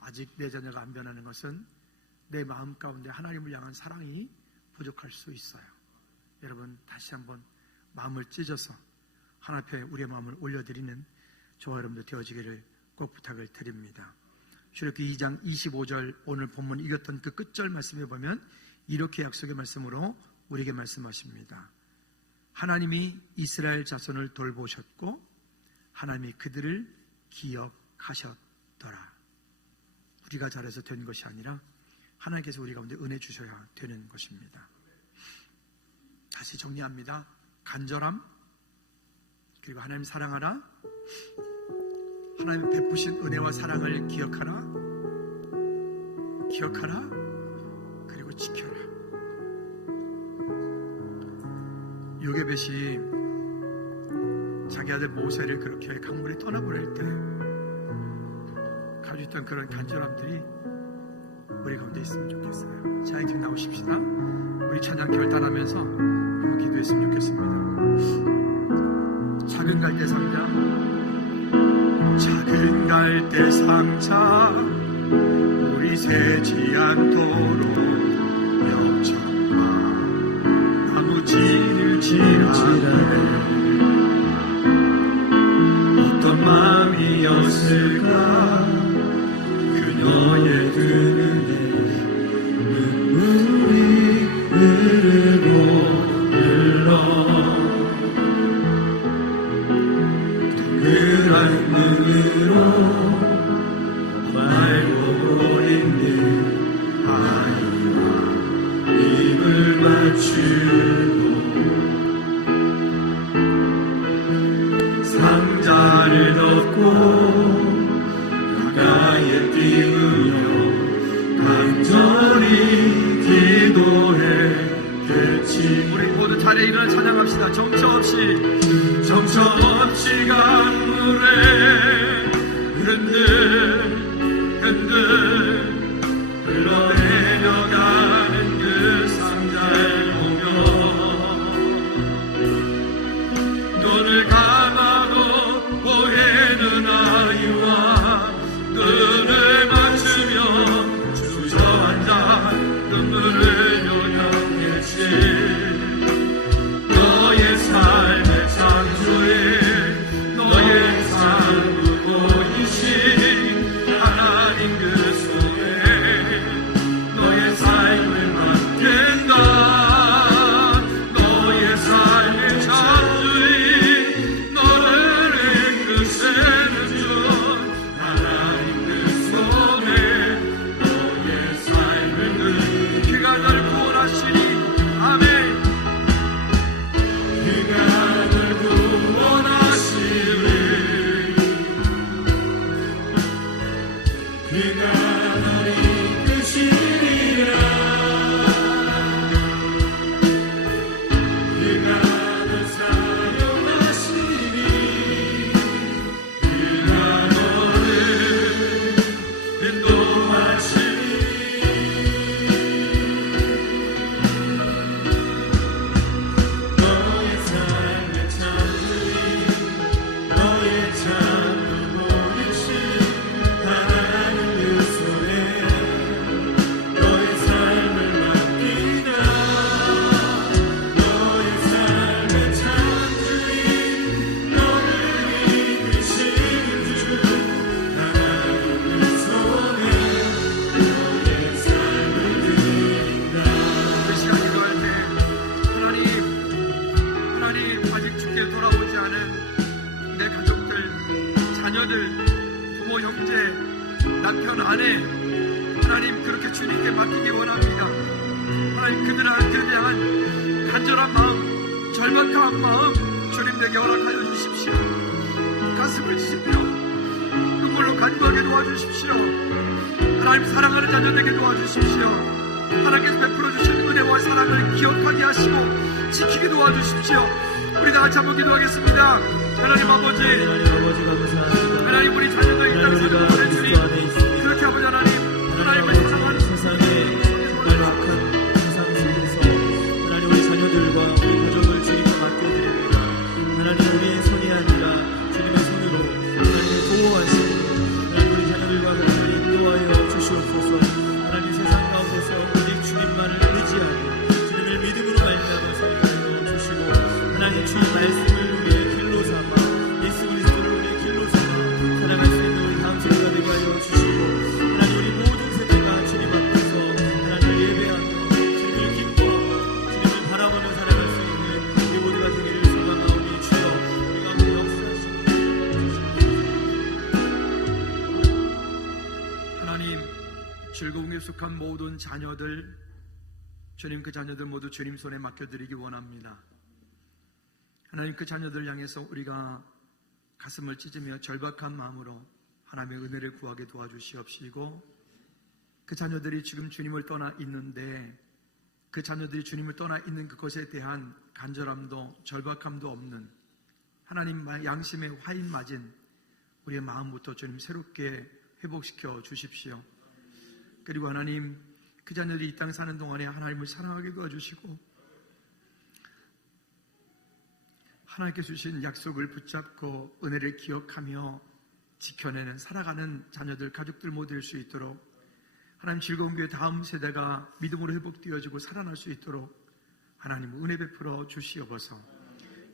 아직 내 자녀가 안 변하는 것은 내 마음 가운데 하나님을 향한 사랑이 부족할 수 있어요. 여러분, 다시 한번 마음을 찢어서 하나님 앞에 우리의 마음을 올려드리는 저와 여러분들 되어지기를 꼭 부탁을 드립니다. 출애굽기 2장 25절 오늘 본문 읽었던 그 끝절 말씀에 보면 이렇게 약속의 말씀으로 우리에게 말씀하십니다. 하나님이 이스라엘 자손을 돌보셨고 하나님이 그들을 기억하셨더라. 우리가 잘해서 된 것이 아니라 하나님께서 우리 가운데 은혜 주셔야 되는 것입니다. 다시 정리합니다. 간절함, 그리고 하나님 사랑하라, 하나님 베푸신 은혜와 사랑을 기억하라, 그리고 지켜라. 요게벳이 자기 아들 모세를 그렇게 강물에 떠나보낼 때 가지고 있던 그런 간절함들이 우리 가운데 있으면 좋겠어요. 자, 이제 나오십시다. 우리 찬양 결단하면서 한번 기도했으면 좋겠습니다. 작은 갈대 상자, 작은 갈대 상자, 우리 새지 않도록 역청마 나무 지느지라네. 어떤 마음이었을까 그녀의 그늘에 눈물이 흐르고 흘러 동그란 눈으로 말보고 있는 아이와 입을 맞추고 상자를 덮고 가까이에 띄우며 간절히 기도해 대치. 우리 모두 자리에 일어나 찬양합시다. 정처 없이 강물에 흔들 흘러내려가는 그 상자를 보며 눈을 감아도 보이는 아이와 눈을 맞추며 주저앉아 눈물을 요양했지. 너의 삶의 창조에 너의 삶 자녀들, 부모, 형제, 남편, 아내, 하나님 그렇게 주님께 맡기기 원합니다. 하나님 그들을 향한 간절한 마음, 절박한 마음 주님에게 허락하여 주십시오. 가슴을 치시며 눈물로 간구하게 도와주십시오. 하나님 사랑하는 자녀에게 도와주십시오. 하나님께서 베풀어 주신 은혜와 사랑을 기억하게 하시고 지키게 도와주십시오. 우리 다 같이 한번 기도하겠습니다. 하나님 아버지, 감사합니다. 하나님 우리 자녀들 이 땅에 사는 우리 주님, 그렇게 아버지 하나님을 사랑하는 세상에 정말 악한 세상 속에서 하나님 우리 자녀들과 우리 가족을 주님께 맡겨드립니다. 하나님 우리의 손이 아니라 주님의 손으로 하나님을 보호하시고 하나님 우리 자녀들과 가족을 인도하여 주시옵소서. 하나님 세상 가운데서 우리 주님만을 의지하고 주님을 믿음으로 말미암아 살게 주시고 하나님 주의 말씀을 우리의 길로 삼아 예수 그리스도를 우리의 길로 삼아 살아갈 수 있는 우리 다음 세대가 되게 하여 주시고 하나님 우리 모든 세대가 주님 앞에서 하나님을 예배하며 주님을 기뻐하고 주님을 바라보며 살아갈 수 있는 우리 모두가 되기를 소망하오니 주여 우리 가운데 역사하시고 하나님 즐거움에 속한 모든 자녀들, 주님 그 자녀들 모두 주님 손에 맡겨드리기 원합니다. 하나님 그 자녀들 향해서 우리가 가슴을 찢으며 절박한 마음으로 하나님의 은혜를 구하게 도와주시옵시고, 그 자녀들이 지금 주님을 떠나 있는데 그 자녀들이 주님을 떠나 있는 그것에 대한 간절함도 절박함도 없는 하나님 양심의 화인 맞은 우리의 마음부터 주님 새롭게 회복시켜 주십시오. 그리고 하나님 그 자녀들이 이 땅 사는 동안에 하나님을 사랑하게 도와주시고 하나님께 주신 약속을 붙잡고 은혜를 기억하며 지켜내는 살아가는 자녀들, 가족들 모두 될 수 있도록 하나님 즐거운 교회 다음 세대가 믿음으로 회복되어지고 살아날 수 있도록 하나님 은혜 베풀어 주시옵소서.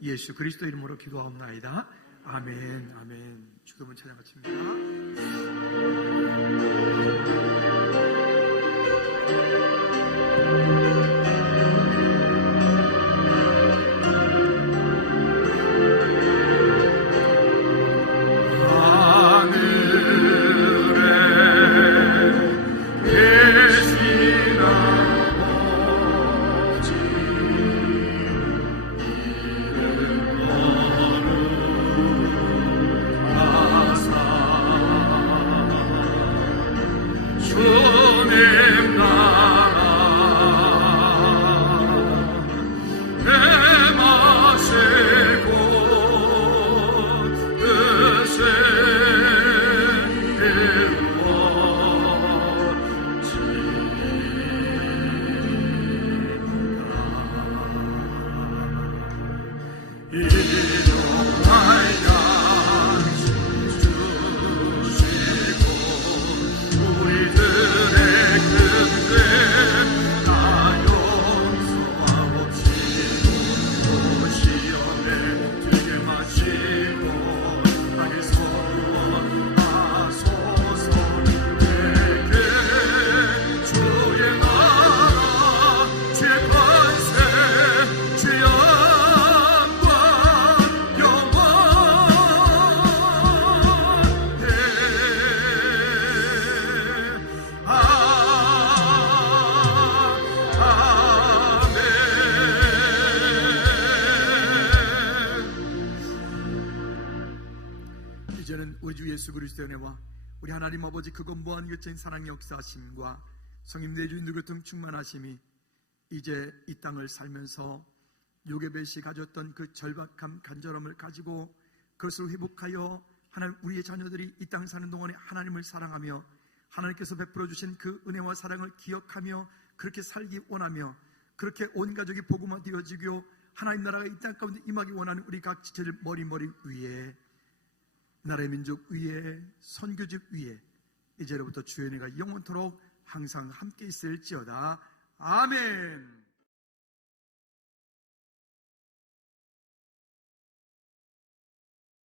예수 그리스도 이름으로 기도하옵나이다. 아멘. 아멘. 주도문 찬양 마칩니다. 이제는 우리 주 예수 그리스도의 은혜와 우리 하나님 아버지 그것 무한 결정인 사랑의 역사하심과 성님 내주인 누구든 충만하심이 이제 이 땅을 살면서 요게벳이 가졌던 그 절박함 간절함을 가지고 그것을 회복하여 하나님 우리의 자녀들이 이 땅 사는 동안에 하나님을 사랑하며 하나님께서 베풀어 주신 그 은혜와 사랑을 기억하며 그렇게 살기 원하며 그렇게 온 가족이 복음화 되어지고 하나님 나라가 이 땅 가운데 임하기 원하는 우리 각 지체들 머리 위에 나라의 민족 위에 선교집 위에 이제로부터 주의 은혜가 영원토록 항상 함께 있을지어다. 아멘.